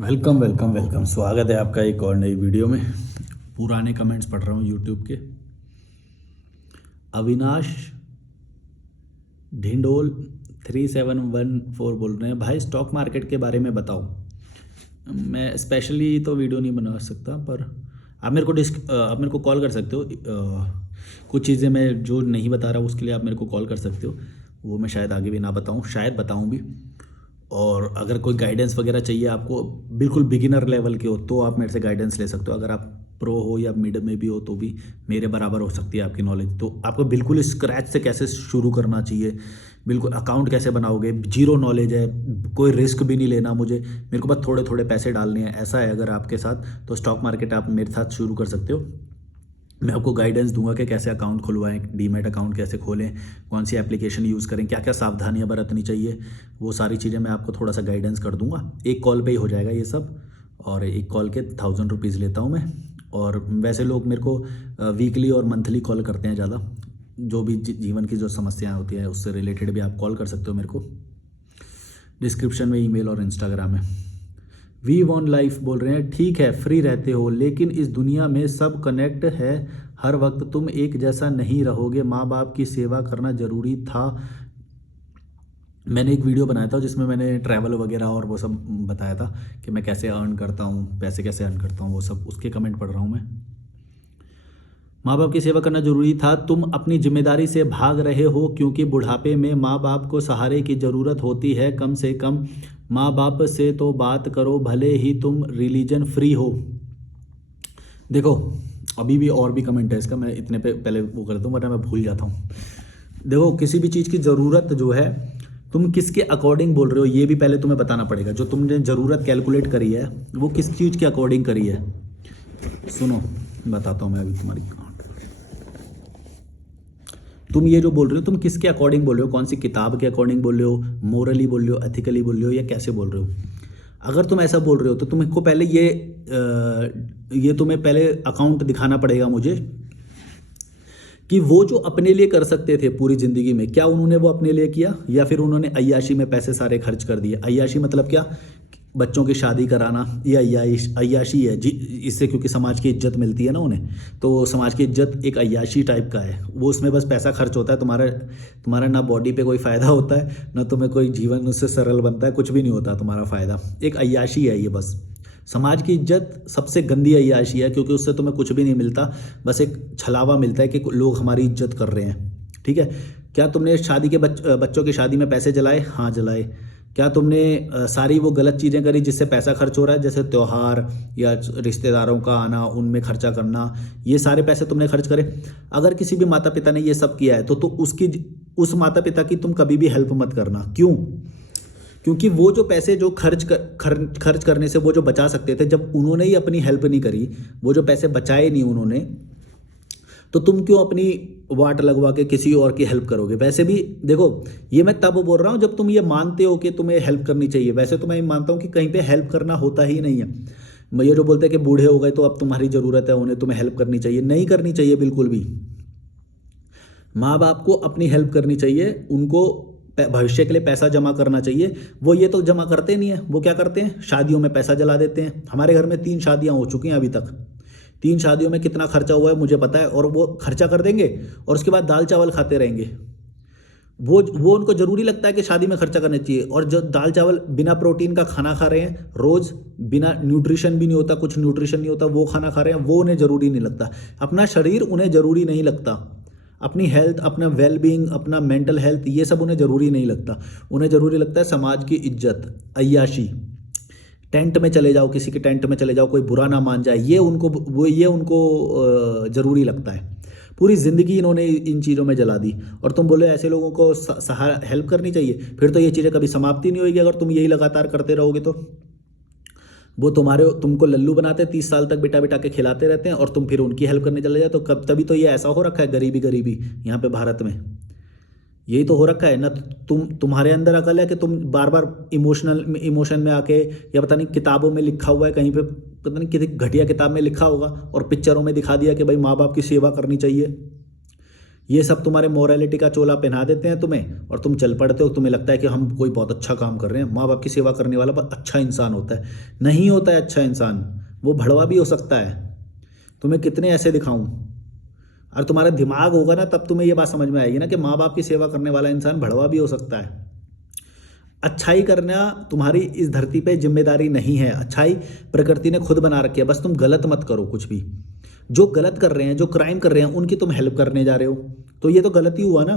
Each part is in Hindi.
Welcome welcome welcome. स्वागत है आपका एक और नई वीडियो में। पुराने कमेंट्स पढ़ रहा हूँ यूट्यूब के। अविनाश ढिंडोल 3714 बोल रहे हैं, भाई स्टॉक मार्केट के बारे में बताओ। मैं स्पेशली तो वीडियो नहीं बना सकता, पर आप मेरे को कॉल कर सकते हो। कुछ चीज़ें मैं जो नहीं बता रहा उसके लिए आप मेरे को कॉल कर सकते हो। वो मैं शायद आगे भी ना बताऊँ, शायद बताऊँ भी। और अगर कोई गाइडेंस वगैरह चाहिए आपको, बिल्कुल बिगिनर लेवल के हो, तो आप मेरे से गाइडेंस ले सकते हो। अगर आप प्रो हो या मिड में भी हो तो भी मेरे बराबर हो सकती है आपकी नॉलेज। तो आपको बिल्कुल स्क्रैच से कैसे शुरू करना चाहिए, बिल्कुल अकाउंट कैसे बनाओगे, जीरो नॉलेज है, कोई रिस्क भी नहीं लेना मुझे, मेरे को बस थोड़े थोड़े पैसे डालने हैं, ऐसा है अगर आपके साथ, तो स्टॉक मार्केट आप मेरे साथ शुरू कर सकते हो। मैं आपको गाइडेंस दूंगा कि कैसे अकाउंट खुलवाएं, डीमैट अकाउंट कैसे खोलें, कौन सी एप्लीकेशन यूज़ करें, क्या क्या सावधानियां बरतनी चाहिए, वो सारी चीज़ें मैं आपको थोड़ा सा गाइडेंस कर दूंगा। एक कॉल पे ही हो जाएगा ये सब, और एक कॉल के 1000 रुपीज़ लेता हूँ मैं। और वैसे लोग मेरे को वीकली और मंथली कॉल करते हैं ज़्यादा, जो भी जीवन की जो समस्याएँ होती हैं उससे रिलेटेड भी आप कॉल कर सकते हो मेरे को। डिस्क्रिप्शन में ईमेल और इंस्टाग्राम है। वी वॉन लाइफ बोल रहे हैं, ठीक है फ्री रहते हो, लेकिन इस दुनिया में सब कनेक्ट है, हर वक्त तुम एक जैसा नहीं रहोगे, माँ बाप की सेवा करना जरूरी था। मैंने एक वीडियो बनाया था जिसमें मैंने ट्रैवल वगैरह और वो सब बताया था कि मैं कैसे अर्न करता हूँ, पैसे कैसे अर्न करता हूँ, वो सब उसके कमेंट पढ़ रहा हूँ मैं। माँ बाप की सेवा करना जरूरी था, तुम अपनी जिम्मेदारी से भाग रहे हो, क्योंकि बुढ़ापे में माँ बाप को सहारे की ज़रूरत होती है। कम से कम माँ बाप से तो बात करो, भले ही तुम रिलीजन फ्री हो। देखो अभी भी और भी कमेंट है इसका, मैं इतने पे पहले वो करता हूँ वरना मैं भूल जाता हूँ। देखो किसी भी चीज़ की ज़रूरत जो है, तुम किसके अकॉर्डिंग बोल रहे हो ये भी पहले तुम्हें बताना पड़ेगा। जो तुमने ज़रूरत कैलकुलेट करी है वो किस चीज़ के अकॉर्डिंग करी है। सुनो बताता हूँ मैं अभी तुम्हारी। तुम ये जो बोल रहे हो, तुम किसके अकॉर्डिंग बोल रहे हो, कौन सी किताब के अकॉर्डिंग बोल रहे हो, मोरली बोल रहे हो, एथिकली बोल रहे हो, या कैसे बोल रहे हो। अगर तुम ऐसा बोल रहे हो तो तुमको पहले ये तुम्हें पहले अकाउंट दिखाना पड़ेगा मुझे, कि वो जो अपने लिए कर सकते थे पूरी ज़िंदगी में, क्या उन्होंने वो अपने लिए किया, या फिर उन्होंने अय्याशी में पैसे सारे खर्च कर दिए। अय्याशी मतलब क्या, बच्चों की शादी कराना, ये अय्याशी है जी, इससे क्योंकि समाज की इज्जत मिलती है ना उन्हें, तो समाज की इज्जत एक अय्याशी टाइप का है। वो उसमें बस पैसा खर्च होता है, तुम्हारा ना बॉडी पे कोई फ़ायदा होता है, ना तुम्हें कोई जीवन उससे सरल बनता है, कुछ भी नहीं होता तुम्हारा फ़ायदा। एक अय्याशी है ये बस। समाज की इज्जत सबसे गंदी अय्याशी है, क्योंकि उससे तुम्हें कुछ भी नहीं मिलता, बस एक छलावा मिलता है कि लोग हमारी इज्जत कर रहे हैं। ठीक है, क्या तुमने शादी के बच्चों की शादी में पैसे जलाए? हाँ जलाए। क्या तुमने सारी वो गलत चीज़ें करी जिससे पैसा खर्च हो रहा है, जैसे त्यौहार या रिश्तेदारों का आना, उनमें खर्चा करना, ये सारे पैसे तुमने खर्च करे? अगर किसी भी माता पिता ने ये सब किया है तो उस माता पिता की तुम कभी भी हेल्प मत करना। क्यों? क्योंकि वो जो पैसे जो खर्च करने से वो जो बचा सकते थे, जब उन्होंने ही अपनी हेल्प नहीं करी, वो जो पैसे बचाए नहीं उन्होंने, तो तुम क्यों अपनी वाट लगवा के किसी और की हेल्प करोगे। वैसे भी देखो, ये मैं तब बोल रहा हूँ जब तुम ये मानते हो कि तुम्हें हेल्प करनी चाहिए। वैसे तो मैं मानता हूँ कि कहीं पे हेल्प करना होता ही नहीं है। मैं ये जो बोलते हैं कि बूढ़े हो गए तो अब तुम्हारी ज़रूरत है उन्हें, तुम्हें हेल्प करनी चाहिए, नहीं करनी चाहिए बिल्कुल भी। माँ बाप को अपनी हेल्प करनी चाहिए, उनको भविष्य के लिए पैसा जमा करना चाहिए। वो ये तो जमा करते नहीं है, वो क्या करते हैं, शादियों में पैसा जला देते हैं। हमारे घर में 3 शादियां हो चुकी हैं अभी तक। 3 शादियों में कितना खर्चा हुआ है मुझे पता है, और वो खर्चा कर देंगे और उसके बाद दाल चावल खाते रहेंगे। वो उनको जरूरी लगता है कि शादी में खर्चा करना चाहिए, और जो दाल चावल बिना प्रोटीन का खाना खा रहे हैं रोज, बिना न्यूट्रिशन भी नहीं होता, कुछ न्यूट्रिशन नहीं होता, वो खाना खा रहे हैं, वो उन्हें जरूरी नहीं लगता। अपना शरीर उन्हें जरूरी नहीं लगता, अपनी हेल्थ, अपना वेल बीइंग, अपना मेंटल हेल्थ, ये सब उन्हें ज़रूरी नहीं लगता। उन्हें ज़रूरी लगता है समाज की इज्जत, अय्याशी। टेंट में चले जाओ, किसी के टेंट में चले जाओ, कोई बुरा ना मान जाए, ये उनको ज़रूरी लगता है। पूरी ज़िंदगी इन्होंने इन चीज़ों में जला दी, और तुम बोले ऐसे लोगों को सहारा हेल्प करनी चाहिए। फिर तो ये चीज़ें कभी समाप्ति नहीं होगी अगर तुम यही लगातार करते रहोगे तो। वो तुमको लल्लू बनाते हैं, 30 साल तक बिठा बिठा के खिलाते रहते हैं, और तुम फिर उनकी हेल्प करने चले जाए, तो तभी तो ये ऐसा हो रखा है, गरीबी गरीबी यहाँ पे भारत में यही तो हो रखा है ना। तुम्हारे अंदर अकल है कि तुम बार बार इमोशन में आके, या पता नहीं किताबों में लिखा हुआ है कहीं पे, पता नहीं किसी घटिया किताब में लिखा होगा और पिक्चरों में दिखा दिया कि भाई माँ बाप की सेवा करनी चाहिए। ये सब तुम्हारे मोरालिटी का चोला पहना देते हैं तुम्हें और तुम चल पड़ते हो। तुम्हें लगता है कि हम कोई बहुत अच्छा काम कर रहे हैं। माँ बाप की सेवा करने वाला बहुत अच्छा इंसान होता है, नहीं होता है अच्छा इंसान, वो भड़वा भी हो सकता है। तुम्हें कितने ऐसे दिखाऊं? और तुम्हारा दिमाग होगा ना तब तुम्हें ये बात समझ में आएगी ना कि माँ बाप की सेवा करने वाला इंसान भड़वा भी हो सकता है। अच्छाई करना तुम्हारी इस धरती पे जिम्मेदारी नहीं है, अच्छाई प्रकृति ने खुद बना रखी है। बस तुम गलत मत करो कुछ भी। जो गलत कर रहे हैं, जो क्राइम कर रहे हैं, उनकी तुम हेल्प करने जा रहे हो, तो ये तो गलत ही हुआ ना।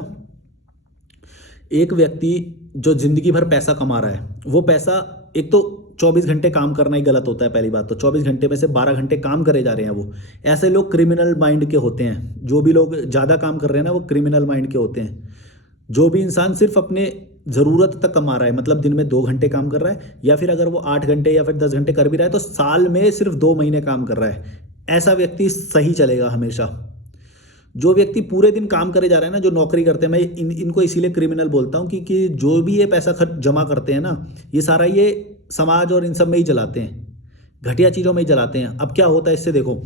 एक व्यक्ति जो जिंदगी भर पैसा कमा रहा है, वो पैसा, एक तो 24 घंटे काम करना ही गलत होता है पहली बात तो। 24 घंटे में से 12 घंटे काम करे जा रहे हैं वो। ऐसे लोग क्रिमिनल माइंड के होते हैं। जो भी लोग ज़्यादा काम कर रहे हैं ना, वो क्रिमिनल माइंड के होते हैं। जो भी इंसान सिर्फ अपने ज़रूरत तक कमा रहा है, मतलब दिन में 2 घंटे काम कर रहा है, या फिर अगर वो 8 घंटे या फिर 10 घंटे कर भी रहा है तो साल में सिर्फ 2 महीने काम कर रहा है, ऐसा व्यक्ति सही चलेगा हमेशा। जो व्यक्ति पूरे दिन काम करे जा रहे हैं ना, जो नौकरी करते हैं, मैं इनको इसीलिए क्रिमिनल बोलता हूँ कि जो भी ये पैसा जमा करते हैं ना, ये सारा ये समाज और इन सब में ही जलाते हैं, घटिया चीज़ों में ही जलाते हैं। अब क्या होता है इससे देखो,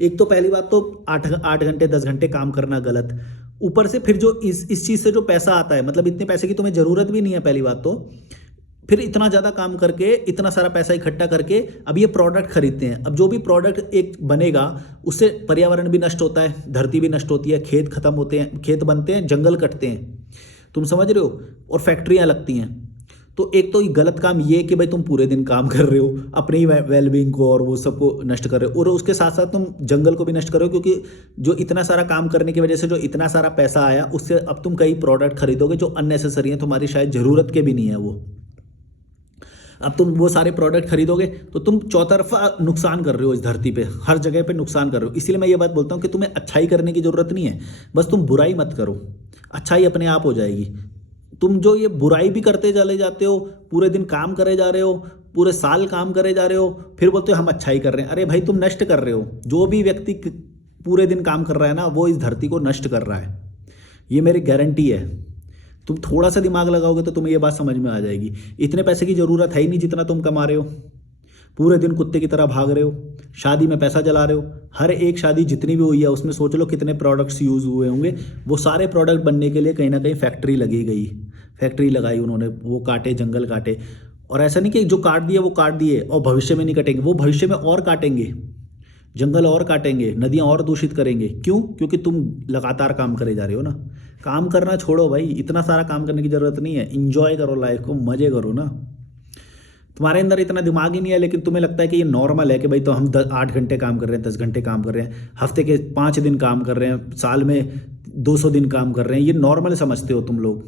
एक तो पहली बात तो 8 घंटे 10 घंटे काम करना गलत, ऊपर से फिर जो इस चीज़ से जो पैसा आता है, मतलब इतने पैसे की तुम्हें ज़रूरत भी नहीं है पहली बात तो, फिर इतना ज़्यादा काम करके इतना सारा पैसा इकट्ठा करके अब ये प्रोडक्ट खरीदते हैं। अब जो भी प्रोडक्ट एक बनेगा उससे पर्यावरण भी नष्ट होता है, धरती भी नष्ट होती है, खेत खत्म होते हैं, खेत बनते हैं, जंगल कटते हैं, तुम समझ रहे हो, और फैक्ट्रियाँ लगती हैं। तो एक तो ये गलत काम ये कि भाई तुम पूरे दिन काम कर रहे हो, अपनी ही वेलबींग को और वो सबको नष्ट कर रहे हो, और उसके साथ साथ तुम जंगल को भी नष्ट कर रहे हो, क्योंकि जो इतना सारा काम करने की वजह से जो इतना सारा पैसा आया, उससे अब तुम कई प्रोडक्ट खरीदोगे जो अननेसेसरी हैं, तुम्हारी शायद ज़रूरत के भी नहीं है वो। अब तुम वो सारे प्रोडक्ट खरीदोगे तो तुम चौतरफा नुकसान कर रहे हो, इस धरती पे हर जगह पे नुकसान कर रहे हो। इसीलिए मैं ये बात बोलता हूँ कि तुम्हें अच्छाई करने की ज़रूरत नहीं है, बस तुम बुराई मत करो, अच्छाई अपने आप हो जाएगी। तुम जो ये बुराई भी करते चले जाते हो, पूरे दिन काम करे जा रहे हो, पूरे साल काम करे जा रहे हो, फिर बोलते हो हम अच्छाई कर रहे हैं। अरे भाई तुम नष्ट कर रहे हो। जो भी व्यक्ति पूरे दिन काम कर रहा है ना, वो इस धरती को नष्ट कर रहा है, ये मेरी गारंटी है। तुम थोड़ा सा दिमाग लगाओगे तो तुम्हें ये बात समझ में आ जाएगी। इतने पैसे की ज़रूरत है ही नहीं जितना तुम कमा रहे हो। पूरे दिन कुत्ते की तरह भाग रहे हो, शादी में पैसा जला रहे हो। हर एक शादी जितनी भी हुई है उसमें सोच लो कितने प्रोडक्ट्स यूज़ हुए होंगे। वो सारे प्रोडक्ट बनने के लिए कहीं ना कहीं फैक्ट्री लगी गई, फैक्ट्री लगाई उन्होंने, वो काटे, जंगल काटे। और ऐसा नहीं कि जो काट दिए वो काट दिए और भविष्य में नहीं कटेंगे, वो भविष्य में और काटेंगे, जंगल और काटेंगे, नदियाँ और दूषित करेंगे। क्यों? क्योंकि तुम लगातार काम करे जा रहे हो ना। काम करना छोड़ो भाई, इतना सारा काम करने की ज़रूरत नहीं है। इंजॉय करो लाइफ को, मज़े करो ना। तुम्हारे अंदर इतना दिमाग ही नहीं है, लेकिन तुम्हें लगता है कि ये नॉर्मल है कि भाई तो हम 8 घंटे काम कर रहे हैं, 10 घंटे काम कर रहे हैं, हफ्ते के 5 दिन काम कर रहे हैं, साल में 200 दिन काम कर रहे हैं, ये नॉर्मल समझते हो तुम लोग।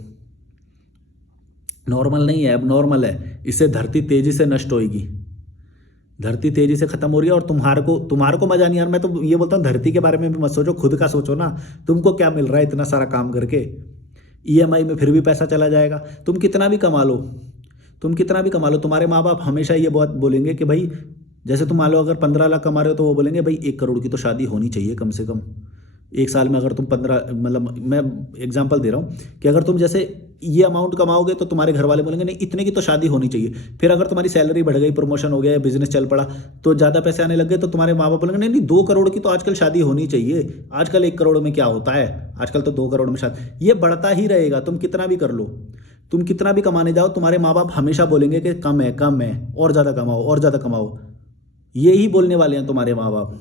नॉर्मल नहीं है, अब नॉर्मल है। इससे धरती तेज़ी से नष्ट होएगी, धरती तेजी से खत्म हो रही है। और तुम्हारे को मजा नहीं आ रहा। मैं तो ये बोलता हूँ धरती के बारे में भी मत सोचो, खुद का सोचो ना। तुमको क्या मिल रहा है इतना सारा काम करके? ईएमआई में फिर भी पैसा चला जाएगा। तुम कितना भी कमा लो, तुम कितना भी कमा लो, तुम्हारे माँ बाप हमेशा ये बात बोलेंगे कि भाई, जैसे तुम मान लो अगर 15 लाख कमा रहे हो तो वो बोलेंगे भाई 1 करोड़ की तो शादी होनी चाहिए कम से कम। एक साल में अगर तुम 15, मतलब मैं एग्जांपल दे रहा हूँ कि अगर तुम जैसे ये अमाउंट कमाओगे तो तुम्हारे घर वाले बोलेंगे नहीं इतने की तो शादी होनी चाहिए। फिर अगर तुम्हारी सैलरी बढ़ गई, प्रमोशन हो गया या बिजनेस चल पड़ा तो ज़्यादा पैसे आने लग गए, तो तुम्हारे माँ बाप बोलेंगे नहीं नहीं 2 करोड़ की तो आजकल शादी होनी चाहिए। आजकल 1 करोड़ में क्या होता है, आजकल तो 2 करोड़ में शादी। ये बढ़ता ही रहेगा, तुम कितना भी कर लो, तुम कितना भी कमाने जाओ, तुम्हारे माँ बाप हमेशा बोलेंगे कि कम है, कम है, और ज़्यादा कमाओ, और ज़्यादा कमाओ। यही बोलने वाले हैं तुम्हारे माँ बाप,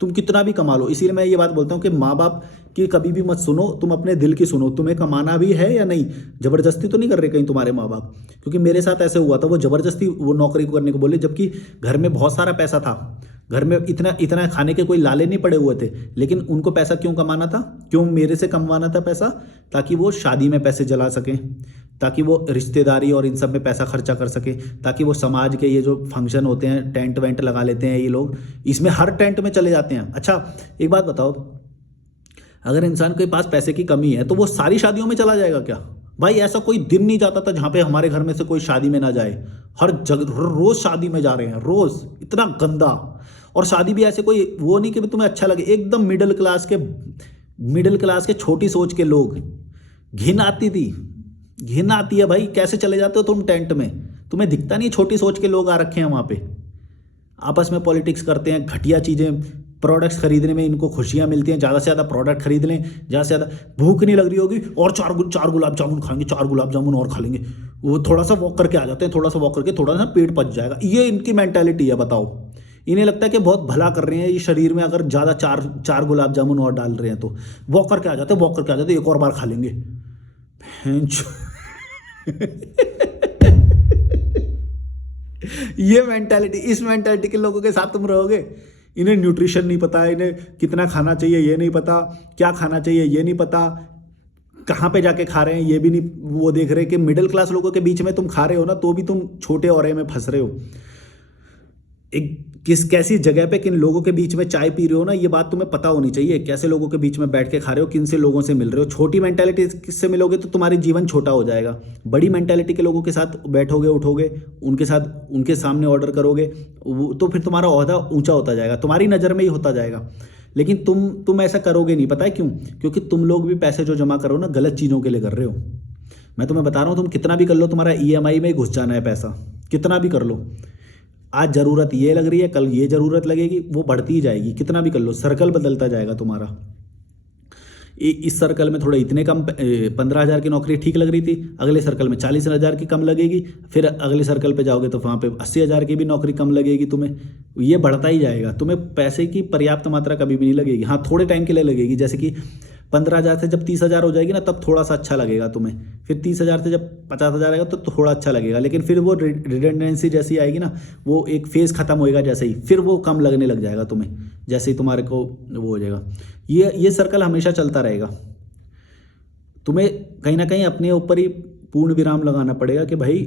तुम कितना भी कमा लो। इसीलिए मैं ये बात बोलता हूँ कि माँ बाप की कभी भी मत सुनो, तुम अपने दिल की सुनो। तुम्हें कमाना भी है या नहीं, ज़बरदस्ती तो नहीं कर रहे कहीं तुम्हारे माँ बाप। क्योंकि मेरे साथ ऐसे हुआ था, वो ज़बरदस्ती वो नौकरी को करने को बोले, जबकि घर में बहुत सारा पैसा था, घर में इतना इतना खाने के कोई लाले नहीं पड़े हुए थे, लेकिन उनको पैसा क्यों कमाना था, क्यों मेरे से कमवाना था पैसा? ताकि वो शादी में पैसे जला सकें, ताकि वो रिश्तेदारी और इन सब में पैसा खर्चा कर सके, ताकि वो समाज के ये जो फंक्शन होते हैं, टेंट वेंट लगा लेते हैं ये लोग, इसमें हर टेंट में चले जाते हैं। अच्छा एक बात बताओ, अगर इंसान के पास पैसे की कमी है तो वो सारी शादियों में चला जाएगा क्या? भाई ऐसा कोई दिन नहीं जाता था जहाँ पे हमारे घर में से कोई शादी में ना जाए। हर जगह रोज शादी में जा रहे हैं, रोज, इतना गंदा। और शादी भी ऐसे कोई वो नहीं कि तुम्हें अच्छा लगे, एकदम मिडिल क्लास के छोटी सोच के लोग। घिन आती है भाई, कैसे चले जाते हो तुम टेंट में? तुम्हें दिखता नहीं छोटी सोच के लोग आ रखे हैं वहाँ पे, आपस में पॉलिटिक्स करते हैं, घटिया चीज़ें प्रोडक्ट्स खरीदने में इनको खुशियाँ मिलती हैं, ज़्यादा से ज़्यादा प्रोडक्ट खरीद लें, ज़्यादा से ज़्यादा। भूख नहीं लग रही होगी और चार गुलाब जामुन खाएंगे, 4 गुलाब जामुन और खा लेंगे, वो थोड़ा सा वॉक करके आ जाते हैं, थोड़ा सा वॉक करके थोड़ा सा पेट पच जाएगा। ये इनकी मैंटेलिटी है। बताओ, इन्हें लगता है कि बहुत भला कर रहे हैं ये शरीर में, अगर ज़्यादा चार गुलाब जामुन और डाल रहे हैं तो वॉक करके आ जाते हैं, वॉक करके आ जाते हैं, एक और बार खा लेंगे। ये मेंटालिटी, इस मेंटालिटी के लोगों के साथ तुम रहोगे। इन्हें न्यूट्रिशन नहीं पता, इन्हें कितना खाना चाहिए ये नहीं पता, क्या खाना चाहिए ये नहीं पता, कहाँ पे जाके खा रहे हैं ये भी नहीं वो देख रहे कि मिडिल क्लास लोगों के बीच में तुम खा रहे हो ना, तो भी तुम छोटे औरे में फंस रहे हो। एक कैसी जगह पे किन लोगों के बीच में चाय पी रहे हो ना, ये बात तुम्हें पता होनी चाहिए। कैसे लोगों के बीच में बैठ के खा रहे हो, किन से लोगों से मिल रहे हो। छोटी मेंटालिटी किससे मिलोगे तो तुम्हारी जीवन छोटा हो जाएगा। बड़ी मेंटालिटी के लोगों के साथ बैठोगे, उठोगे, उनके साथ उनके सामने ऑर्डर करोगे, तो फिर तुम्हारा ओहदा ऊंचा होता जाएगा, तुम्हारी नज़र में ही होता जाएगा। लेकिन तुम ऐसा करोगे नहीं, पता है क्यों? क्योंकि तुम लोग भी पैसे जो जमा करो ना, गलत चीज़ों के लिए कर रहे हो। मैं तुम्हें बता रहा हूँ, तुम कितना भी कर लो, तुम्हारा EMI में घुस जाना है पैसा, कितना भी कर लो। आज ज़रूरत ये लग रही है, कल ये ज़रूरत लगेगी, वो बढ़ती ही जाएगी, कितना भी कर लो, सर्कल बदलता जाएगा तुम्हारा। इस सर्कल में थोड़ा इतने कम 15,000 की नौकरी ठीक लग रही थी, अगले सर्कल में 40,000 की कम लगेगी, फिर अगले सर्कल पे जाओगे तो वहाँ पे 80,000 की भी नौकरी कम लगेगी तुम्हें। ये बढ़ता ही जाएगा, तुम्हें पैसे की पर्याप्त मात्रा कभी भी नहीं लगेगी। हाँ, थोड़े टाइम के लिए लगेगी, जैसे कि 15,000 से जब 30,000 हो जाएगी ना, तब थोड़ा सा अच्छा लगेगा तुम्हें। फिर 30,000 से जब 50,000 आएगा तो थोड़ा अच्छा लगेगा, लेकिन फिर वो रिडंडेंसी जैसी आएगी ना, वो एक फेज़ ख़त्म होएगा जैसे ही, फिर वो कम लगने लग जाएगा तुम्हें, जैसे ही तुम्हारे को वो हो जाएगा। ये सर्कल हमेशा चलता रहेगा। तुम्हें कहीं ना कहीं अपने ऊपर ही पूर्ण विराम लगाना पड़ेगा कि भाई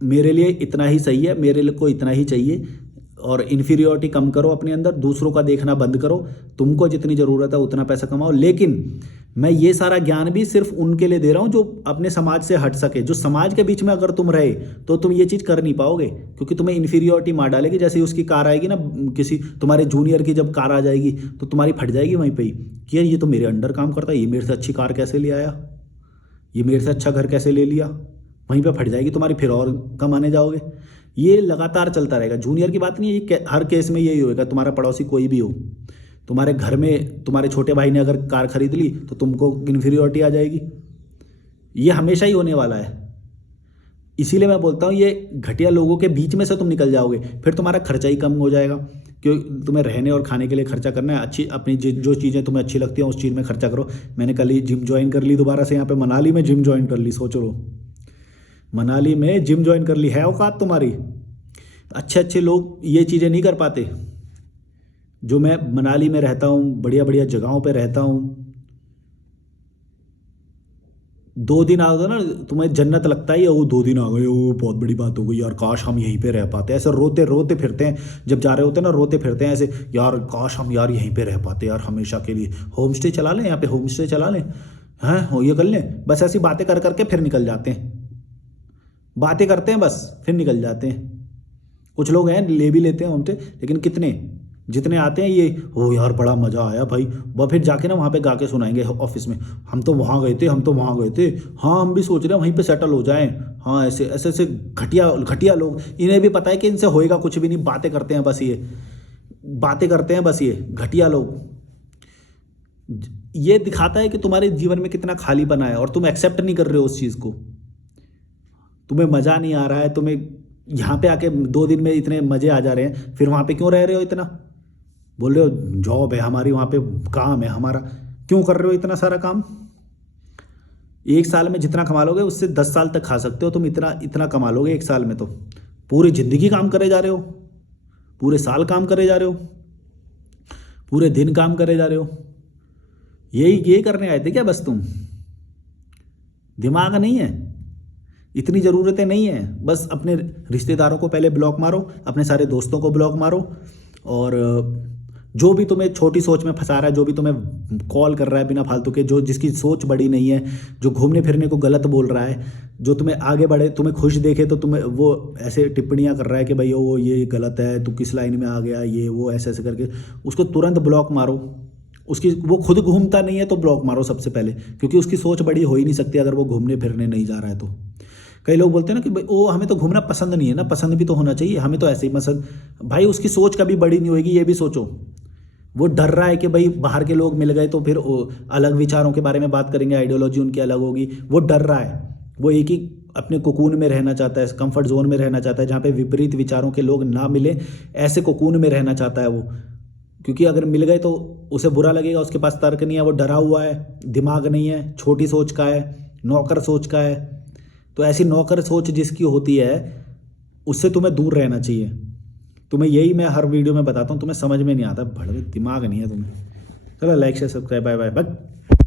मेरे लिए इतना ही सही है, मेरे लिए को इतना ही चाहिए, और इन्फीरियोरिटी कम करो अपने अंदर, दूसरों का देखना बंद करो, तुमको जितनी ज़रूरत है उतना पैसा कमाओ। लेकिन मैं ये सारा ज्ञान भी सिर्फ उनके लिए दे रहा हूँ जो अपने समाज से हट सके। जो समाज के बीच में अगर तुम रहे तो तुम ये चीज़ कर नहीं पाओगे, क्योंकि तुम्हें इन्फीरियोरिटी मार डालेगी। जैसे ही उसकी कार आएगी ना, किसी तुम्हारे जूनियर की जब कार आ जाएगी तो तुम्हारी फट जाएगी वहीं पर ही कि यार ये तो मेरे अंडर काम करता है, ये मेरे से अच्छी कार कैसे ले आया, ये मेरे से अच्छा घर कैसे ले लिया, वहीं पर फट जाएगी तुम्हारी, फिर और कमाने जाओगे। ये लगातार चलता रहेगा। जूनियर की बात नहीं है, ये हर केस में यही होएगा। तुम्हारा पड़ोसी कोई भी हो, तुम्हारे घर में तुम्हारे छोटे भाई ने अगर कार खरीद ली तो तुमको इन्फीरियोरिटी आ जाएगी। ये हमेशा ही होने वाला है। इसीलिए मैं बोलता हूँ, ये घटिया लोगों के बीच में से तुम निकल जाओगे, फिर तुम्हारा खर्चा ही कम हो जाएगा। क्योंकि तुम्हें रहने और खाने के लिए खर्चा करना है, अच्छी अपनी जो चीज़ें तुम्हें अच्छी लगती हैं उस चीज़ में खर्चा करो। मैंने कल ही जिम ज्वाइन कर ली दोबारा से, यहाँ पे मनाली में जिम ज्वाइन कर ली। सोच लो, मनाली में जिम ज्वाइन कर ली। है औकात तुम्हारी? अच्छे लोग ये चीज़ें नहीं कर पाते। जो मैं मनाली में रहता हूँ, बढ़िया बढ़िया जगहों पे रहता हूँ, 2 दिन आ गए ना, तुम्हें जन्नत लगता ही है। वो 2 दिन आ गए, वो बहुत बड़ी बात हो गई यार, काश हम यहीं पे रह पाते। ऐसे रोते रोते फिरते हैं जब जा रहे होते हैं ना, रोते फिरते हैं ऐसे, यार काश हम यार यहीं पे रह पाते यार हमेशा के लिए। होम स्टे चला लें, यहाँ पे होम स्टे चला लें, हैं हो ये कर लें। बस ऐसी बातें कर करके फिर निकल जाते हैं, बातें करते हैं बस, फिर निकल जाते हैं। कुछ लोग हैं ले भी लेते हैं उनसे, लेकिन कितने, जितने आते हैं ये, हो यार बड़ा मज़ा आया भाई, वह फिर जाके ना वहाँ पे गा के सुनाएंगे ऑफिस में, हम तो वहाँ गए थे, हम तो वहाँ गए थे, हाँ हम भी सोच रहे हैं वहीं पे सेटल हो जाएं। हाँ, ऐसे ऐसे ऐसे घटिया लोग, इन्हें भी पता है कि इनसे होएगा कुछ भी नहीं, बातें करते हैं बस, ये बातें करते हैं बस, ये घटिया लोग। ये दिखाता है कि तुम्हारे जीवन में कितना खालीपन है और तुम एक्सेप्ट नहीं कर रहे हो उस चीज़ को। तुम्हें मज़ा नहीं आ रहा है, तुम्हें यहाँ पे आके 2 दिन में इतने मज़े आ जा रहे हैं, फिर वहाँ पे क्यों रह रहे हो इतना? बोल रहे हो जॉब है हमारी, वहाँ पे काम है हमारा, क्यों कर रहे हो इतना सारा काम? 1 साल में जितना कमा लोगे उससे 10 साल तक खा सकते हो तुम, इतना कमा लोगे 1 साल में। तो पूरी ज़िंदगी काम करे जा रहे हो, पूरे साल काम करे जा रहे हो, पूरे दिन काम करे जा रहे हो। यही करने आए थे क्या बस तुम? दिमाग नहीं है, इतनी ज़रूरतें नहीं हैं। बस अपने रिश्तेदारों को पहले ब्लॉक मारो, अपने सारे दोस्तों को ब्लॉक मारो, और जो भी तुम्हें छोटी सोच में फंसा रहा है, जो भी तुम्हें कॉल कर रहा है बिना फालतू के, जो जिसकी सोच बड़ी नहीं है, जो घूमने फिरने को गलत बोल रहा है, जो तुम्हें आगे बढ़े, तुम्हें खुश देखे तो तुम्हें वो ऐसे टिप्पणियां कर रहा है कि भाई वो ये गलत है, तू किस लाइन में आ गया, ये वो ऐसे ऐसे करके, उसको तुरंत ब्लॉक मारो। वो खुद घूमता नहीं है तो ब्लॉक मारो सबसे पहले, क्योंकि उसकी सोच बड़ी हो ही नहीं सकती अगर वो घूमने फिरने नहीं जा रहा है तो। कई लोग बोलते हैं ना कि भाई ओ हमें तो घूमना पसंद नहीं है ना, पसंद भी तो होना चाहिए, हमें तो ऐसे ही पसंद। भाई उसकी सोच कभी बड़ी नहीं होगी, ये भी सोचो। वो डर रहा है कि भाई बाहर के लोग मिल गए तो फिर अलग विचारों के बारे में बात करेंगे, आइडियोलॉजी उनकी अलग होगी, वो डर रहा है। वो एक ही अपने कोकून में रहना चाहता है, कंफर्ट जोन में रहना चाहता है, जहाँ पे विपरीत विचारों के लोग ना मिले, ऐसे कोकून में रहना चाहता है वो। क्योंकि अगर मिल गए तो उसे बुरा लगेगा, उसके पास तर्क नहीं है, वो डरा हुआ है, दिमाग नहीं है, छोटी सोच का है, नौकर सोच का है। तो ऐसी नौकर सोच जिसकी होती है उससे तुम्हें दूर रहना चाहिए। तुम्हें यही मैं हर वीडियो में बताता हूँ, तुम्हें समझ में नहीं आता, भड़वे दिमाग नहीं है तुम्हें। चलो like share subscribe, bye bye.